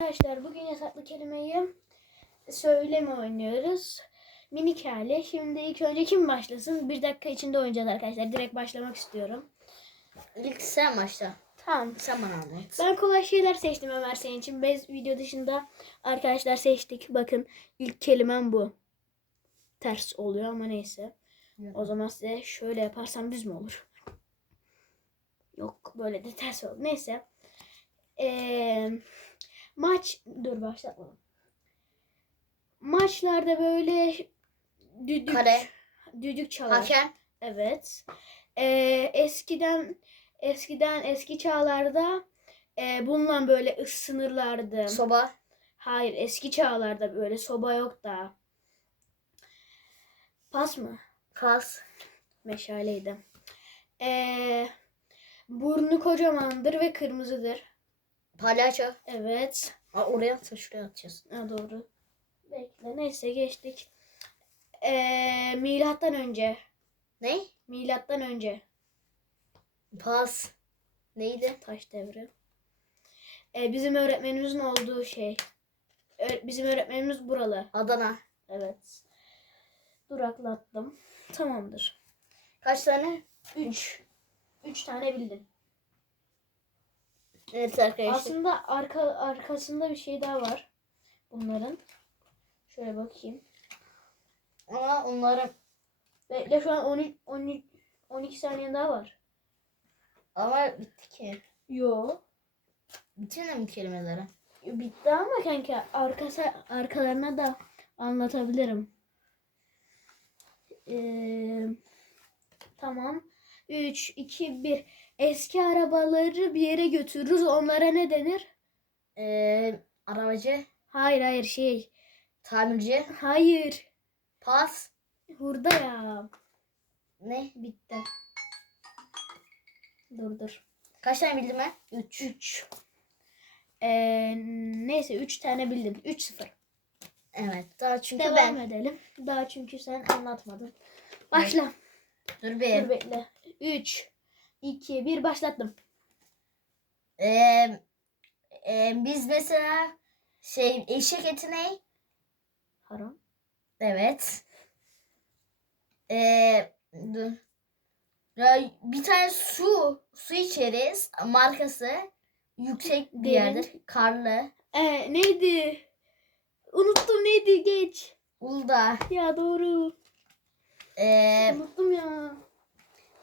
Arkadaşlar bugün yasaklı kelimeyi söyleme oynuyoruz. Minik hali. Şimdi ilk önce kim başlasın? Bir dakika içinde oynayacağız arkadaşlar. Direkt başlamak istiyorum. İlk sen başla. Tamam. Sen bana anlat. Ben kolay şeyler seçtim Ömer senin için. Bez video dışında arkadaşlar seçtik. Bakın ilk kelimem bu. Ters oluyor ama neyse. O zaman size şöyle yaparsam düz mü olur? Yok böyle de ters olur. Neyse. Ee, maç dur başlatmadım. Maçlarda böyle düdük Kare. düdük çalar. Hakem. Evet. Ee, eskiden eskiden eski çağlarda e, bununla böyle ısınırlardı. Soba. Hayır eski çağlarda böyle soba yok da. Pas mı? Pas. Meşaleydi. Ee, burnu kocamandır ve kırmızıdır. Palyaço. Evet. Aa, oraya atsa şuraya atacağız. Ha, doğru. Bekle. Neyse geçtik. Ee, milattan önce. Ne? Milattan önce. Pas. Neydi? Taş devri. Ee, bizim öğretmenimizin olduğu şey. Bizim öğretmenimiz buralı. Adana. Evet. Duraklattım. Tamamdır. Kaç tane? Üç. Üç tane bildim. Evet arkadaşlar. Aslında arka arkasında bir şey daha var. Bunların. Şöyle bakayım. Ama onların Bekle şu an 13, 13 12 saniye daha var. ama bitti ki. Yo. Bitirme mi kelimeleri? Bitti ama kanka arkası arkalarına da anlatabilirim. Ee, tamam. 3 2 1 Eski arabaları bir yere götürürüz. Onlara ne denir? Ee, arabacı. Hayır hayır şey. Tamirci. Hayır. Pas. Hurda ya. Ne? Bitti. Dur dur. Kaç tane bildim ben? 3. 3. Ee, neyse 3 tane bildim. 3-0. Evet. Daha çünkü Devam ben. edelim. Daha çünkü sen anlatmadın. Başla. Dur bir. Dur bekle. 3, 2, 1 başlattım. Ee, e, biz mesela şey eşek eti ne? Haram. Evet. Ee, dur. Bir tane su su içeriz. Markası yüksek bir yerdir. Karlı. Ee, neydi? Unuttum neydi geç. Uludağ. Ya doğru. Ee, Unuttum ya.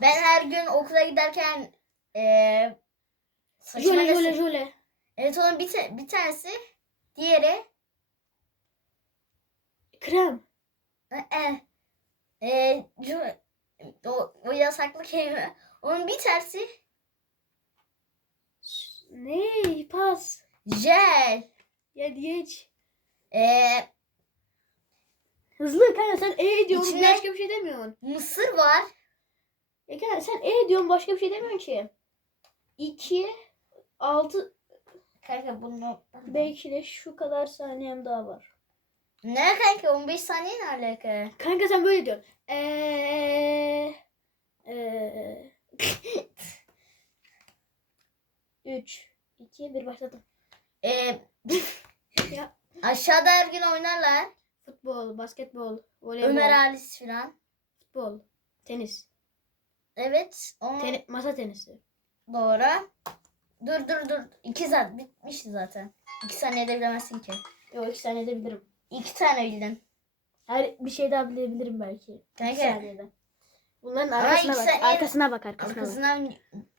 Ben her gün okula giderken ee, saçıma Jöle jöle. Evet onun bir, ta- bir tanesi. Diğeri Krem. e, e, jö- o, o yasaklı kelime. Onun bir tersi Ne? Pas. jel. Ya geç. Ee, Hızlı kanka sen e diyorsun İçine- başka bir şey demiyorsun. mısır var. E kanka sen e diyorsun başka bir şey demiyorsun ki. 2 6 Kanka bunu... belki de şu kadar saniyem daha var. Ne kanka 15 saniye ne alaka? Kanka sen böyle diyorsun. Eee eee 3 2 1 başladım. Ee, Ya. aşağıda her gün oynarlar. Futbol, basketbol, voleybol, Ömer Halis falan. futbol, tenis, Evet. Onu... teni- masa tenisi. Doğru. Dur dur dur. İki saat bitmişti zaten. İki saniyede bilemezsin ki. Yok iki saniyede bilirim. İki tane bildin. Her bir şey daha bilebilirim belki. İki Kanka saniyede. Bunların arkasına iki bak. saniye- Arkasına bak arkasına bak. arkasından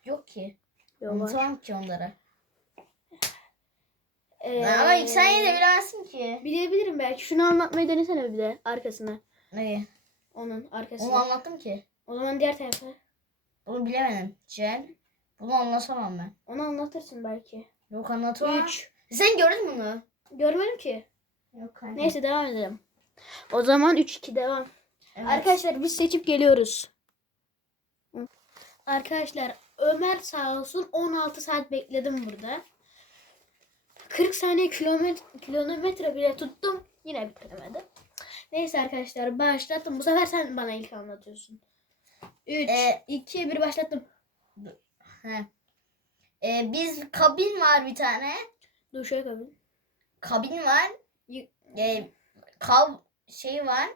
yok ki. Yok. Unutamam ki onları. Ee, Ama iki saniyede bilemezsin ki. Bilebilirim belki. Şunu anlatmayı denesene bir de arkasına. Neyi? Onun arkasına. Onu anlattım ki. O zaman diğer tarafa. Bunu bilemedim. Cem. Bunu anlatamam ben. Onu anlatırsın belki. Yok anlatamam. 3. Sen gördün mü bunu? Görmedim ki. Yok kanka. Neyse devam edelim. O zaman 3-2 devam. Evet. Arkadaşlar biz seçip geliyoruz. Arkadaşlar Ömer sağ olsun 16 saat bekledim burada. 40 saniye kilometre, kilometre bile tuttum. Yine bitiremedi. Neyse arkadaşlar başlattım. Bu sefer sen bana ilk anlatıyorsun. 3, Ee, 2, 1 başlattım. He. Ee, biz kabin var bir tane. Duşa kabin. kabin var. Y- E, kal şey var.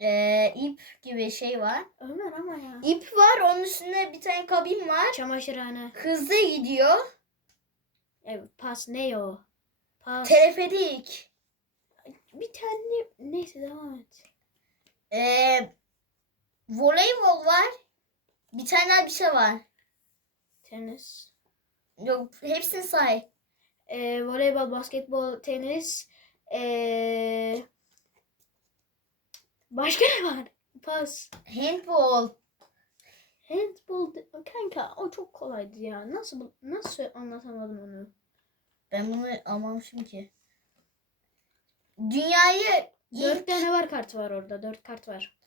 E, ip gibi şey var. Ömer ama ya. İp var onun üstünde bir tane kabin var. Çamaşırhane. Hızlı gidiyor. Evet, pas ne o? Pas. Teleferik. bir tane neyse devam et. E, voleybol var. Bir tane daha bir şey var. Tenis. Yok hepsini say. Ee, voleybol, basketbol, tenis. Ee, başka ne var? Pas. Handball. Handball. de- Kanka o çok kolaydı ya. Nasıl bu- nasıl anlatamadım onu? Ben bunu almamışım ki. Dünyayı Dört ilk... tane var kart var orada. Dört kart var.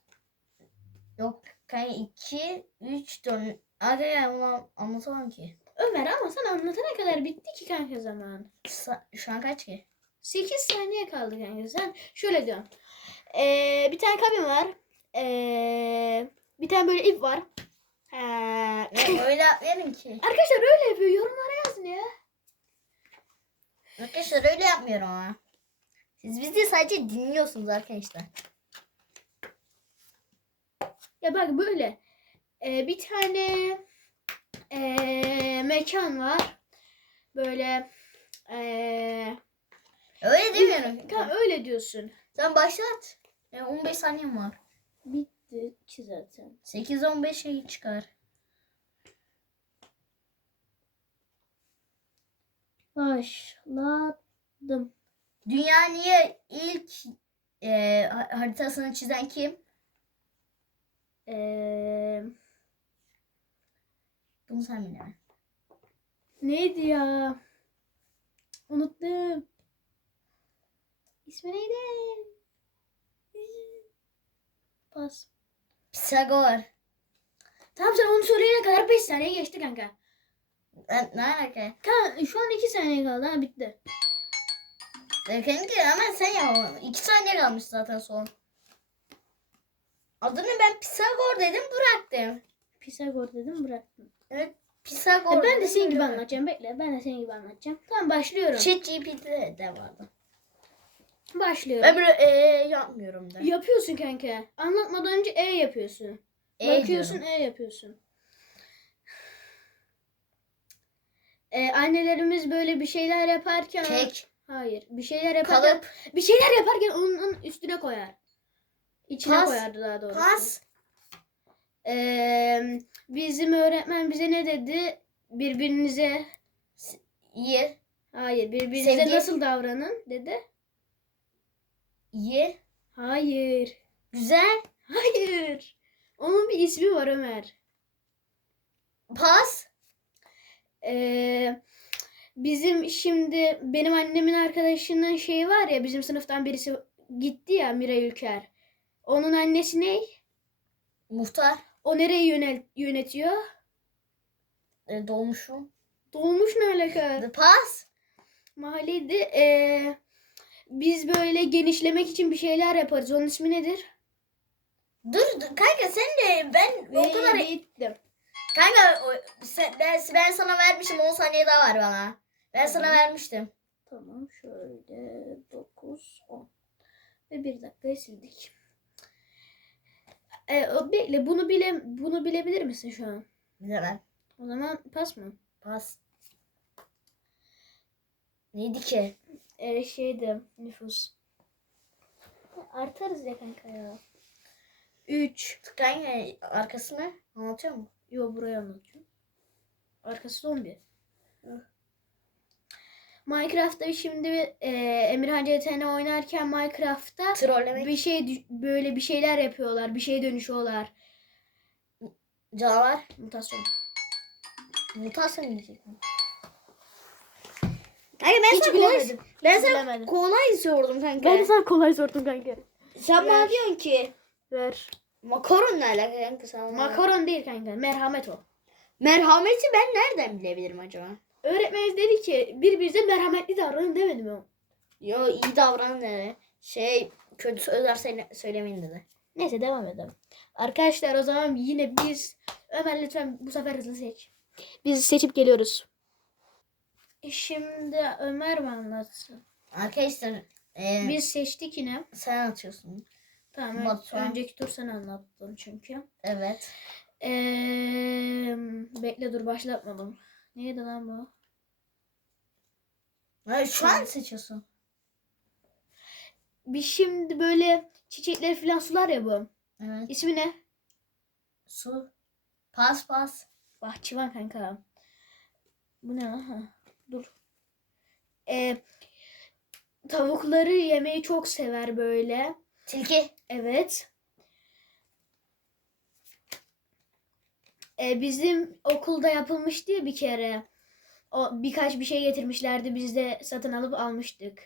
Yok kanka 2, 3, 4. Hadi onu anlatamam ki. Ömer ama sen anlatana kadar bitti ki kanka zaman. Sa- Şu an kaç ki? 8 saniye kaldı kanka. Sen şöyle diyorsun. Ee, bir tane kabin var. Ee, bir tane böyle ip var. Ee, Ne öyle yapmayalım ki. Arkadaşlar öyle yapıyor. Yorumlara yazın ya. Arkadaşlar öyle yapmıyorum ama. Siz bizi sadece dinliyorsunuz arkadaşlar. Ya bak böyle. Ee, bir tane ee, mekan var. Böyle ee, Öyle demiyorum. Tamam öyle diyorsun. Sen başlat. E, 15 saniyem var. Bitti ki zaten. 8-15 şey çıkar. Başladım. Dünyanın ilk e, ha- haritasını çizen kim? Ee, Bunu sen bilemem. neydi ya? Unuttum. İsmi neydi? Pas. Pisagor. Tamam sen onu söyleyene kadar 5 saniye geçti kanka. Ne, ne alaka? Kanka şu an 2 saniye kaldı ha bitti. E, kanka hemen sen yap. 2 saniye kalmış zaten son. Adını ben Pisagor dedim bıraktım. Pisagor dedim bıraktım. Evet Pisagor. E ben de senin gibi bıraktım. anlatacağım. Bekle ben de senin gibi anlatacağım. Tamam başlıyorum. ChatGPT'de de vardı. Başlıyorum. Ben böyle e, yapmıyorum da. Yapıyorsun kanka. Anlatmadan önce E yapıyorsun. E Bakıyorsun diyorum. E yapıyorsun. Ee, annelerimiz böyle bir şeyler yaparken Kek, hayır bir şeyler yaparken kalıp, bir şeyler yaparken onun üstüne koyar. İçine Pas, koyardı daha doğrusu. pas, Ee, bizim öğretmen bize ne dedi? Birbirinize ye, hayır birbirinize Sevgi. nasıl davranın dedi. ye, Hayır. güzel, Hayır. Onun bir ismi var Ömer. pas, Ee, bizim şimdi benim annemin arkadaşının şeyi var ya bizim sınıftan birisi gitti ya Miray Ülker. Onun annesi ne? muhtar, O nereyi yönel yönetiyor? e, dolmuşum, Dolmuş ne alaka? pas, Mahallede ee, biz böyle genişlemek için bir şeyler yaparız. Onun ismi nedir? dur, dur kanka sen de ben o kadar Bittim. kanka o, sen, ben, ben sana vermişim 10 saniye daha var bana. Ben sana Tamam. vermiştim. Tamam şöyle 9 10 ve bir dakikayı sildik. Ee, o bekle bunu bile bunu bilebilir misin şu an? Bilemem. O zaman pas mı? Pas. Neydi ki? Ee, şeydi nüfus. Artarız ya kanka ya. 3. Kanka arkasını anlatıyor mu? Yo burayı anlatıyorum. Arkası 11. Minecraft'ta şimdi e, Emirhan CTN oynarken Minecraft'ta Trollemek. bir şey böyle bir şeyler yapıyorlar. Bir şeye dönüşüyorlar. Canavar. Mutasyon. Mutasyon diyecektim. Kanka ben Hiç sana kolay, bilemedim. ben Hiç sana bilemedim. kolay sordum kanka. Ben de sana kolay sordum kanka. Sen bana diyorsun ki Ver. makaron ne alaka kanka sen bana? Makaron değil kanka. Merhamet o. Merhameti ben nereden bilebilirim acaba? Öğretmenimiz dedi ki birbirinize merhametli davranın demedi mi? Yo iyi davran dedi. Şey kötü sözler söyle- söylemeyin dedi. Neyse devam edelim. Arkadaşlar o zaman yine biz Ömer lütfen bu sefer hızlı seç. Biz seçip geliyoruz. E Şimdi Ömer mi anlatsın? Arkadaşlar e, Biz seçtik yine. sen atıyorsun. Tamam. Batuhan. Önceki tur sen anlattın çünkü. Evet. Ee, bekle dur başlatmadım. Neydi lan bu? Ha, şu an seçiyorsun. Bir şimdi böyle çiçekleri falan sular ya bu. Evet. İsmi ne? Su. Pas pas. Bahçıvan kanka. Bu ne? Ha, dur. Ee, tavukları yemeyi çok sever böyle. Tilki. Evet. Ee, bizim okulda yapılmıştı ya bir kere. O birkaç bir şey getirmişlerdi. Biz de satın alıp almıştık.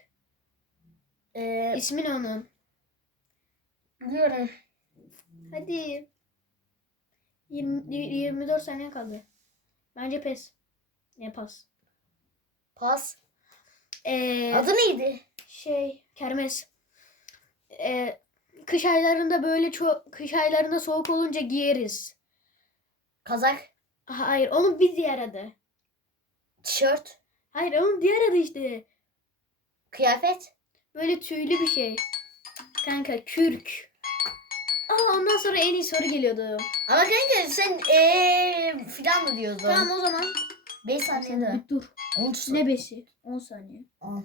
Ee, İsmi ne onun? biliyorum. Hadi. 20, 24 saniye kaldı. Bence pes. Ne pas? Pas. Ee, Adı neydi? şey kermes. Ee, kış aylarında böyle çok kış aylarında soğuk olunca giyeriz. Kazak. Hayır, onun bir diğer adı. Tişört. Hayır, onun diğer adı işte. Kıyafet. Böyle tüylü bir şey. Kanka kürk. Aa ondan sonra en iyi soru geliyordu. Ama kanka sen eee filan mı diyordun? Tamam o zaman. 5 Sen saniyede. bir dur. 10 Ne besi? 10 saniye. Al.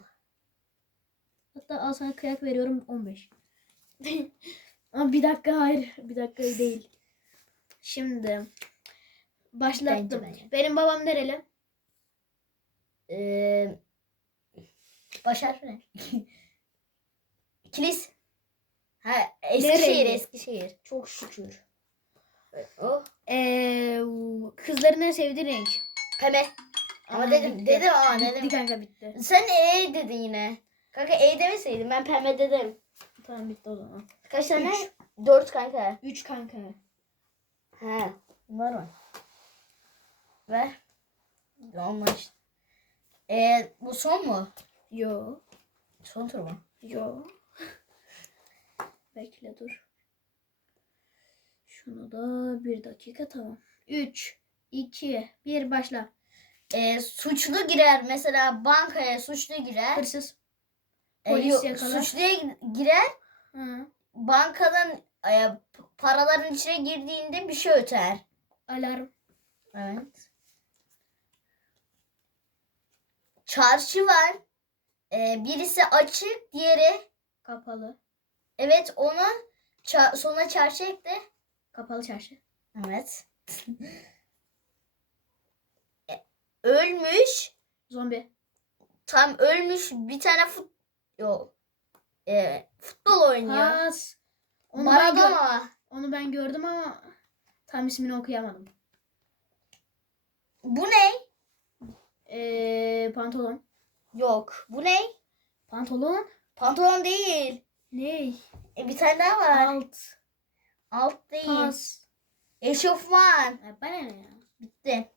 Hatta al sana kıyak veriyorum 15. Ama bir dakika hayır. Bir dakika değil. Şimdi başlattım. Bence, bence. Benim babam nereli? Eee baş harfi ne? Kilis. Ha Eskişehir Nereli? Eskişehir. Çok şükür. Oh. Ee, kızların en sevdiği renk. Pembe. Ama Aa, dedim bitti. dedim ama Bitti dedim. kanka bitti. Sen E dedin yine. Kanka E demeseydin ben pembe dedim. Tamam bitti o zaman. Kaç tane? Üç. 4 kanka. 3 kanka. He. Bunlar mı? Ver. Olmuş. E bu son mu? Yo. Son tur mu? Yo. Bekle dur. Şunu da bir dakika tamam. 3, 2, 1 başla. E, suçlu girer mesela bankaya suçlu girer. Hırsız. E, polis yok, yakalar. Suçluya girer. Hı. Bankanın e, paraların içine girdiğinde bir şey öter. Alarm. Evet. Çarşı var. E, birisi açık, diğeri Kapalı. evet ona ça- sona çarşı ekle. Kapalı çarşı. Evet. E, ölmüş. Zombi. Tam ölmüş bir tane fut yok. E, futbol oynuyor. Pas. Onu ben, gör- Maradona. onu ben gördüm ama tam ismini okuyamadım. Bu ne? Pantolon. Yok. Bu ne? Pantolon? Pantolon değil. Ne? E, bir tane daha var. Alt. Alt değil. Pas. Eşofman. Ya bana ne ya? Bitti.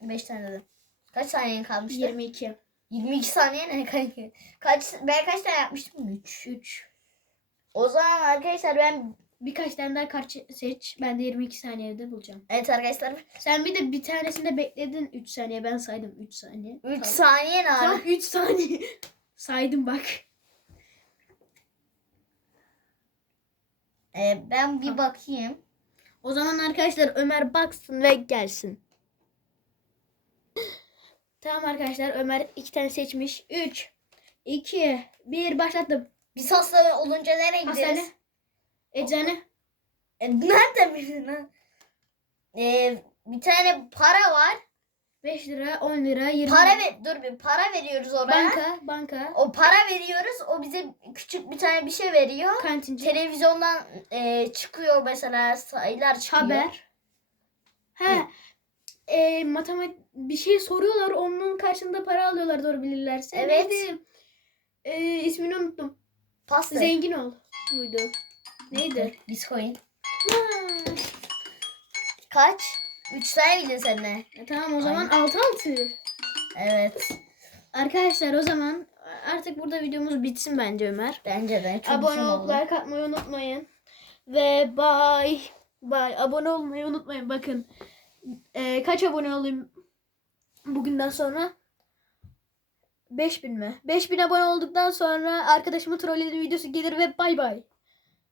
5 tane dedim. Kaç saniyen kalmıştı? 22. 22 saniye ne kanka? Kaç, ben kaç tane yapmıştım? 3. 3. O zaman arkadaşlar ben Birkaç tane daha kart seç. Ben de 22 saniyede bulacağım. evet arkadaşlar Sen bir de bir tanesinde bekledin 3 saniye. Ben saydım 3 saniye. 3 Tamam. saniye ne Tam abi? 3 saniye. saydım bak. Ee, ben bir Tamam. bakayım. O zaman arkadaşlar Ömer baksın ve gelsin. Tamam arkadaşlar Ömer iki tane seçmiş. 3, 2, 1 başlattım. Biz hasta olunca nereye gideriz? Hastane. Eczane. E, nerede bildin lan? Ee, bir tane para var. 5 lira, 10 lira, 20 Para lira. ver, dur bir para veriyoruz oraya. Banka, banka. O para veriyoruz. O bize küçük bir tane bir şey veriyor. Kantinci. Televizyondan e, çıkıyor mesela sayılar çıkıyor. Haber. He. E, matematik bir şey soruyorlar. Onun karşında para alıyorlar doğru bilirlerse. Evet. Neydi? E, ismini unuttum. Pasta. Zengin ol muydu? Neydi? Bitcoin. Ha. Kaç? 3 tane bildin sen de. E, tamam o zaman 6 6. Evet. Arkadaşlar o zaman artık burada videomuz bitsin bence Ömer. Bence de. Çok Abone olup like atmayı unutmayın. Ve bye. Bye. Abone olmayı unutmayın. Bakın. e, kaç abone olayım bugünden sonra? 5000 mi? 5000 abone olduktan sonra arkadaşımın trolledi videosu gelir ve bay bay.